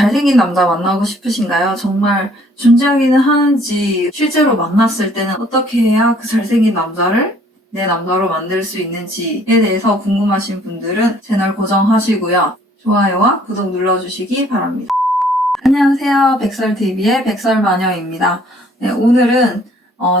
잘생긴 남자 만나고 싶으신가요? 정말 존재하기는 하는지 실제로 만났을 때는 어떻게 해야 그 잘생긴 남자를 내 남자로 만들 수 있는지에 대해서 궁금하신 분들은 채널 고정하시고요. 좋아요와 구독 눌러주시기 바랍니다. 안녕하세요. 백설TV의 백설마녀입니다. 네, 오늘은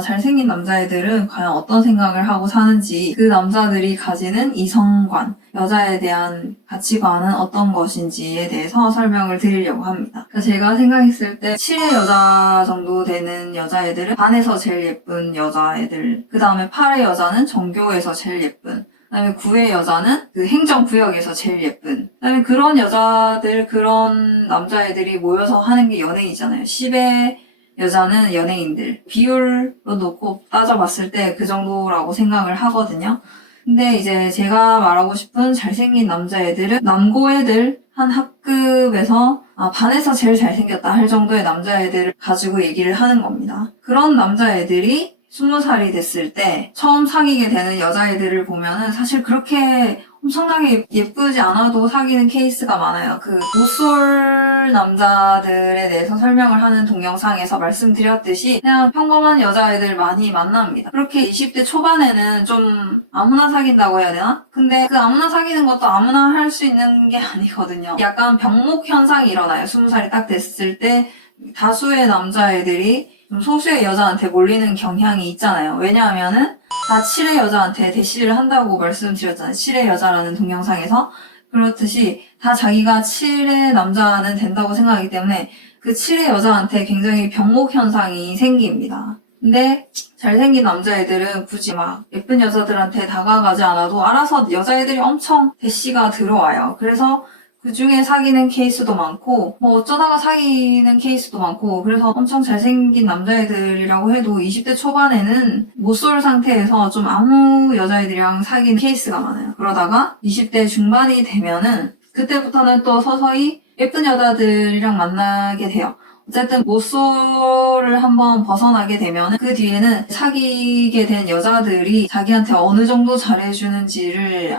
잘생긴 남자애들은 과연 어떤 생각을 하고 사는지, 그 남자들이 가지는 이성관, 여자에 대한 가치관은 어떤 것인지에 대해서 설명을 드리려고 합니다. 제가 생각했을 때 7의 여자 정도 되는 여자애들은 반에서 제일 예쁜 여자애들, 그 다음에 8의 여자는 정교에서 제일 예쁜, 그다음에 9의 여자는 그 행정구역에서 제일 예쁜, 그다음에 그런 여자들, 그런 남자애들이 모여서 하는 게 연예인이잖아요. 10의 여자는 연예인들. 비율로 놓고 따져봤을 때 그 정도라고 생각을 하거든요. 근데 이제 제가 말하고 싶은 잘생긴 남자애들은 남고애들 한 학급에서 반에서 제일 잘생겼다 할 정도의 남자애들을 가지고 얘기를 하는 겁니다. 그런 남자애들이 20살이 됐을 때 처음 사귀게 되는 여자애들을 보면은 사실 그렇게 엄청나게 예쁘지 않아도 사귀는 케이스가 많아요. 그 못쏠 남자들에 대해서 설명을 하는 동영상에서 말씀드렸듯이 그냥 평범한 여자애들 많이 만납니다. 그렇게 20대 초반에는 좀 아무나 사귄다고 해야 되나? 근데 그 아무나 사귀는 것도 아무나 할 수 있는 게 아니거든요. 약간 병목 현상이 일어나요. 20살이 딱 됐을 때 다수의 남자애들이 좀 소수의 여자한테 몰리는 경향이 있잖아요. 왜냐하면은 다 7의 여자한테 대시를 한다고 말씀드렸잖아요. 7의 여자라는 동영상에서. 그렇듯이 다 자기가 7의 남자는 된다고 생각하기 때문에 그 7의 여자한테 굉장히 병목 현상이 생깁니다. 근데 잘생긴 남자애들은 굳이 막 예쁜 여자들한테 다가가지 않아도 알아서 여자애들이 엄청 대시가 들어와요. 그래서 그 중에 사귀는 케이스도 많고, 어쩌다가 사귀는 케이스도 많고, 그래서 엄청 잘생긴 남자애들이라고 해도 20대 초반에는 못쏠 상태에서 좀 아무 여자애들이랑 사귀는 케이스가 많아요. 그러다가 20대 중반이 되면은, 그때부터는 또 서서히 예쁜 여자들이랑 만나게 돼요. 어쨌든 못쏠을 한번 벗어나게 되면 그 뒤에는 사귀게 된 여자들이 자기한테 어느 정도 잘해주는지를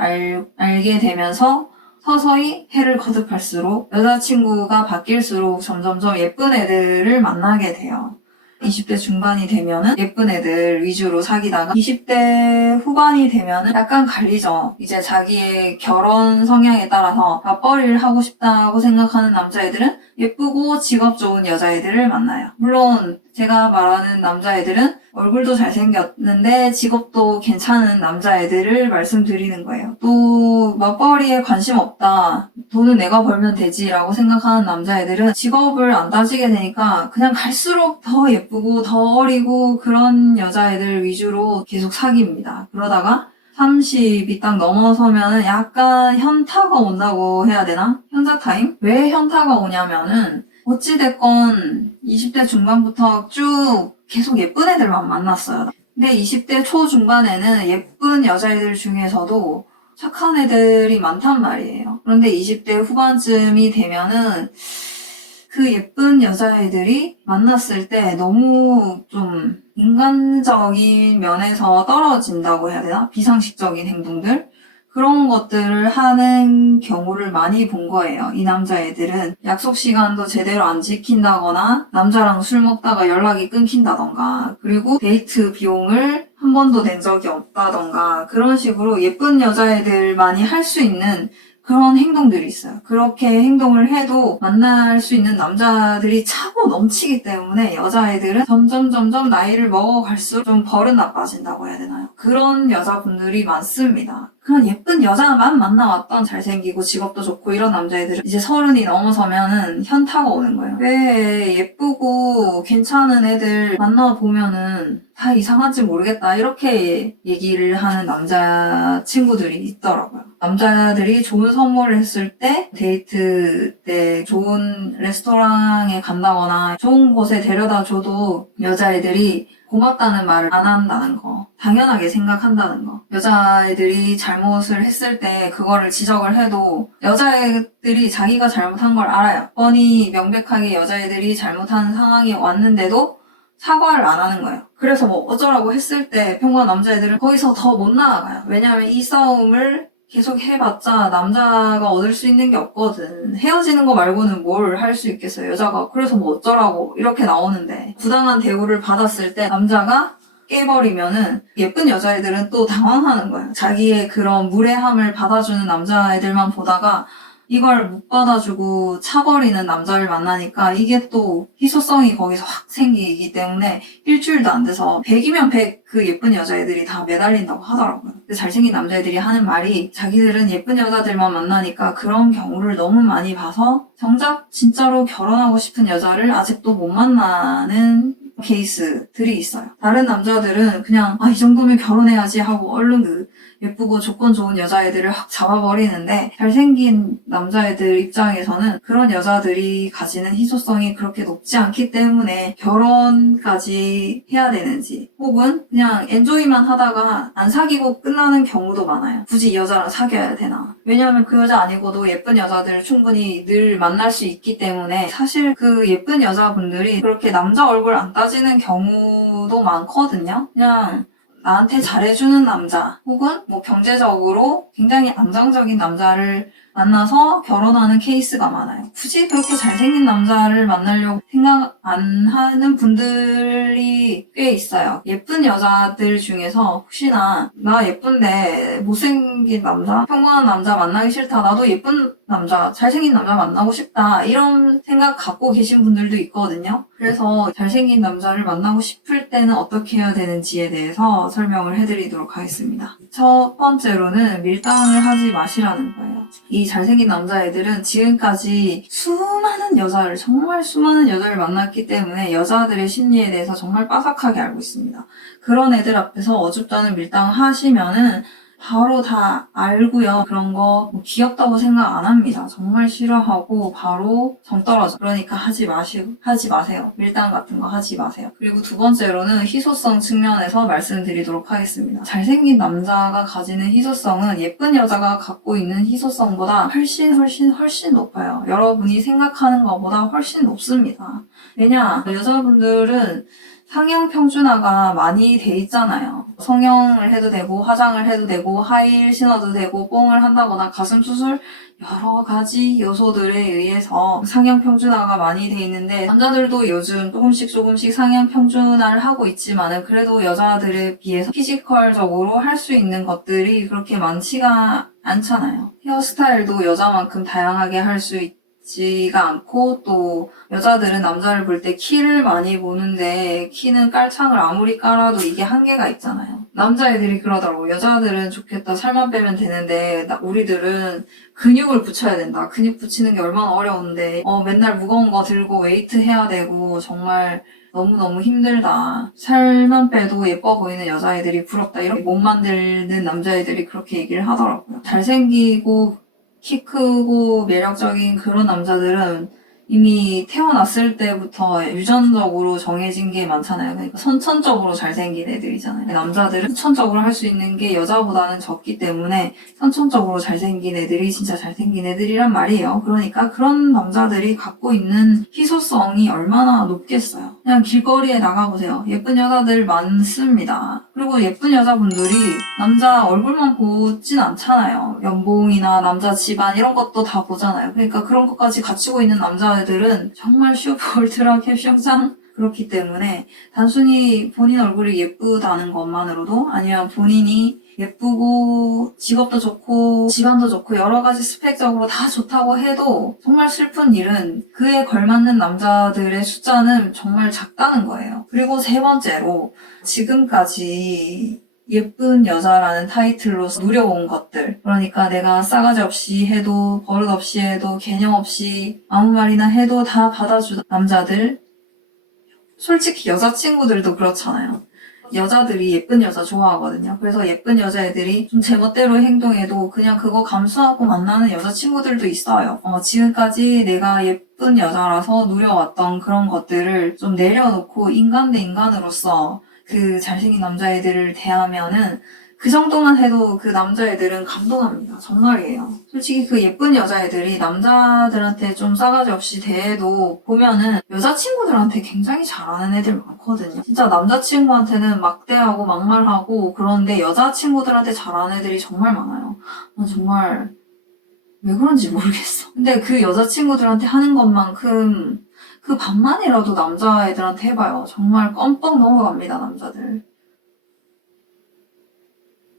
알게 되면서 서서히 해를 거듭할수록 여자친구가 바뀔수록 점점점 예쁜 애들을 만나게 돼요. 20대 중반이 되면은 예쁜 애들 위주로 사귀다가 20대 후반이 되면은 약간 갈리죠. 이제 자기의 결혼 성향에 따라서 맞벌이를 하고 싶다고 생각하는 남자애들은 예쁘고 직업 좋은 여자애들을 만나요. 물론 제가 말하는 남자애들은 얼굴도 잘생겼는데 직업도 괜찮은 남자애들을 말씀드리는 거예요. 또 맞벌이에 관심 없다, 돈은 내가 벌면 되지라고 생각하는 남자애들은 직업을 안 따지게 되니까 그냥 갈수록 더 예쁘고 더 어리고 그런 여자애들 위주로 계속 사귀입니다. 그러다가 30이 딱 넘어서면은 약간 현타가 온다고 해야 되나? 현자타임? 왜 현타가 오냐면은 어찌됐건 20대 중반부터 쭉 계속 예쁜 애들만 만났어요. 근데 20대 초중반에는 예쁜 여자애들 중에서도 착한 애들이 많단 말이에요. 그런데 20대 후반쯤이 되면은 그 예쁜 여자애들이 만났을 때 너무 좀 인간적인 면에서 떨어진다고 해야 되나? 비상식적인 행동들? 그런 것들을 하는 경우를 많이 본 거예요. 이 남자애들은 약속 시간도 제대로 안 지킨다거나 남자랑 술 먹다가 연락이 끊긴다던가, 그리고 데이트 비용을 한 번도 낸 적이 없다던가, 그런 식으로 예쁜 여자애들만이 할 수 있는 그런 행동들이 있어요. 그렇게 행동을 해도 만날 수 있는 남자들이 차고 넘치기 때문에 여자애들은 점점 나이를 먹어갈수록 좀 버릇 나빠진다고 해야 되나요? 그런 여자분들이 많습니다. 그런 예쁜 여자만 만나왔던 잘생기고 직업도 좋고 이런 남자애들은 이제 30이 넘어서면은 현타가 오는 거예요. 왜 예쁘고 괜찮은 애들 만나보면은 다 이상한지 모르겠다, 이렇게 얘기를 하는 남자친구들이 있더라고요. 남자들이 좋은 선물을 했을 때, 데이트 때 좋은 레스토랑에 간다거나 좋은 곳에 데려다 줘도 여자애들이 고맙다는 말을 안 한다는 거, 당연하게 생각한다는 거. 여자애들이 잘못을 했을 때 그거를 지적을 해도 여자애들이 자기가 잘못한 걸 알아요. 뻔히 명백하게 여자애들이 잘못한 상황이 왔는데도 사과를 안 하는 거예요. 그래서 어쩌라고 했을 때 평범한 남자애들은 거기서 더 못 나아가요. 왜냐하면 이 싸움을 계속 해봤자 남자가 얻을 수 있는 게 없거든. 헤어지는 거 말고는 뭘 할 수 있겠어요. 여자가 그래서 뭐 어쩌라고 이렇게 나오는데 부당한 대우를 받았을 때 남자가 깨버리면은 예쁜 여자애들은 또 당황하는 거예요. 자기의 그런 무례함을 받아주는 남자애들만 보다가 이걸 못 받아주고 차버리는 남자를 만나니까 이게 또 희소성이 거기서 확 생기기 때문에 일주일도 안 돼서 100이면 100 그 예쁜 여자애들이 다 매달린다고 하더라고요. 근데 잘생긴 남자애들이 하는 말이 자기들은 예쁜 여자들만 만나니까 그런 경우를 너무 많이 봐서 정작 진짜로 결혼하고 싶은 여자를 아직도 못 만나는 케이스들이 있어요. 다른 남자들은 그냥 이 정도면 결혼해야지 하고 얼른 그 예쁘고 조건 좋은 여자애들을 확 잡아버리는데 잘생긴 남자애들 입장에서는 그런 여자들이 가지는 희소성이 그렇게 높지 않기 때문에 결혼까지 해야 되는지 혹은 그냥 엔조이만 하다가 안 사귀고 끝나는 경우도 많아요. 굳이 이 여자랑 사귀어야 되나? 왜냐하면 그 여자 아니고도 예쁜 여자들을 충분히 늘 만날 수 있기 때문에 사실 그 예쁜 여자분들이 그렇게 남자 얼굴 안 따지는 경우도 많거든요. 그냥 나한테 잘해주는 남자 혹은 뭐 경제적으로 굉장히 안정적인 남자를 만나서 결혼하는 케이스가 많아요. 굳이 그렇게 잘생긴 남자를 만나려고 생각 안 하는 분들이 꽤 있어요. 예쁜 여자들 중에서 혹시나 나 예쁜데 못생긴 남자, 평범한 남자 만나기 싫다. 나도 예쁜 남자, 잘생긴 남자 만나고 싶다. 이런 생각 갖고 계신 분들도 있거든요. 그래서 잘생긴 남자를 만나고 싶을 때는 어떻게 해야 되는지에 대해서 설명을 해드리도록 하겠습니다. 첫 번째로는 밀당을 하지 마시라는 거예요. 이 잘생긴 남자애들은 지금까지 정말 수많은 여자를 만났기 때문에 여자들의 심리에 대해서 정말 빠삭하게 알고 있습니다. 그런 애들 앞에서 어줍다는 밀당을 하시면은 바로 다 알고요. 그런 거 귀엽다고 생각 안 합니다. 정말 싫어하고 바로 정 떨어져. 그러니까 하지 마세요. 밀당 같은 거 하지 마세요. 그리고 두 번째로는 희소성 측면에서 말씀드리도록 하겠습니다. 잘생긴 남자가 가지는 희소성은 예쁜 여자가 갖고 있는 희소성보다 훨씬 높아요. 여러분이 생각하는 것보다 훨씬 높습니다. 왜냐? 여자분들은 상형 평준화가 많이 돼 있잖아요. 성형을 해도 되고 화장을 해도 되고 하이힐 신어도 되고 뽕을 한다거나 가슴 수술 여러 가지 요소들에 의해서 상형 평준화가 많이 돼 있는데 남자들도 요즘 조금씩 상형 평준화를 하고 있지만은 그래도 여자들에 비해서 피지컬적으로 할 수 있는 것들이 그렇게 많지가 않잖아요. 헤어스타일도 여자만큼 다양하게 할 수 있지가 않고 또 여자들은 남자를 볼 때 키를 많이 보는데 키는 깔창을 아무리 깔아도 이게 한계가 있잖아요. 남자애들이 그러더라고. 여자들은 좋겠다. 살만 빼면 되는데 우리들은 근육을 붙여야 된다. 근육 붙이는 게 얼마나 어려운데 맨날 무거운 거 들고 웨이트 해야 되고 정말 너무너무 힘들다. 살만 빼도 예뻐 보이는 여자애들이 부럽다. 이렇게 못 만드는 남자애들이 그렇게 얘기를 하더라고요. 잘생기고 키 크고 매력적인 그런 남자들은 이미 태어났을 때부터 유전적으로 정해진 게 많잖아요. 그러니까 선천적으로 잘생긴 애들이잖아요. 남자들은 후천적으로 할 수 있는 게 여자보다는 적기 때문에 선천적으로 잘생긴 애들이 진짜 잘생긴 애들이란 말이에요. 그러니까 그런 남자들이 갖고 있는 희소성이 얼마나 높겠어요. 그냥 길거리에 나가보세요. 예쁜 여자들 많습니다. 그리고 예쁜 여자분들이 남자 얼굴만 보진 않잖아요. 연봉이나 남자 집안 이런 것도 다 보잖아요. 그러니까 그런 것까지 갖추고 있는 남자애들은 정말 슈퍼 울트라 캡션상 그렇기 때문에 단순히 본인 얼굴이 예쁘다는 것만으로도 아니면 본인이 예쁘고 직업도 좋고 집안도 좋고 여러 가지 스펙적으로 다 좋다고 해도 정말 슬픈 일은 그에 걸맞는 남자들의 숫자는 정말 작다는 거예요. 그리고 세 번째로 지금까지 예쁜 여자라는 타이틀로 누려온 것들. 그러니까 내가 싸가지 없이 해도 버릇 없이 해도 개념 없이 아무 말이나 해도 다 받아주는 남자들. 솔직히 여자친구들도 그렇잖아요. 여자들이 예쁜 여자 좋아하거든요. 그래서 예쁜 여자애들이 좀 제멋대로 행동해도 그냥 그거 감수하고 만나는 여자친구들도 있어요. 지금까지 내가 예쁜 여자라서 누려왔던 그런 것들을 좀 내려놓고 인간 대 인간으로서 그 잘생긴 남자애들을 대하면은 그 정도만 해도 그 남자애들은 감동합니다. 정말이에요. 솔직히 그 예쁜 여자애들이 남자들한테 좀 싸가지 없이 대해도 보면은 여자친구들한테 굉장히 잘하는 애들 많거든요. 진짜 남자친구한테는 막대하고 막말하고 그런데 여자친구들한테 잘하는 애들이 정말 많아요. 난 정말 왜 그런지 모르겠어. 근데 그 여자친구들한테 하는 것만큼 그 반만이라도 남자애들한테 해봐요. 정말 껌뻑 넘어갑니다, 남자들.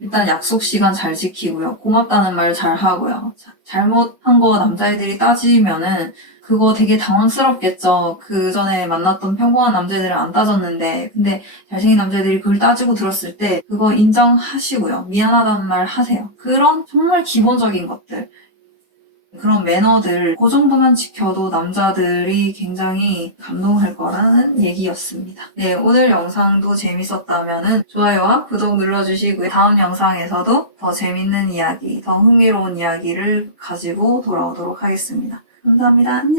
일단 약속 시간 잘 지키고요. 고맙다는 말 잘 하고요. 잘못한 거 남자애들이 따지면은 그거 되게 당황스럽겠죠. 그 전에 만났던 평범한 남자애들은 안 따졌는데 근데 잘생긴 남자애들이 그걸 따지고 들었을 때 그거 인정하시고요. 미안하다는 말 하세요. 그런 정말 기본적인 것들. 그런 매너들 그 정도만 지켜도 남자들이 굉장히 감동할 거라는 얘기였습니다. 네, 오늘 영상도 재밌었다면 좋아요와 구독 눌러주시고요. 다음 영상에서도 더 재밌는 이야기, 더 흥미로운 이야기를 가지고 돌아오도록 하겠습니다. 감사합니다. 안녕.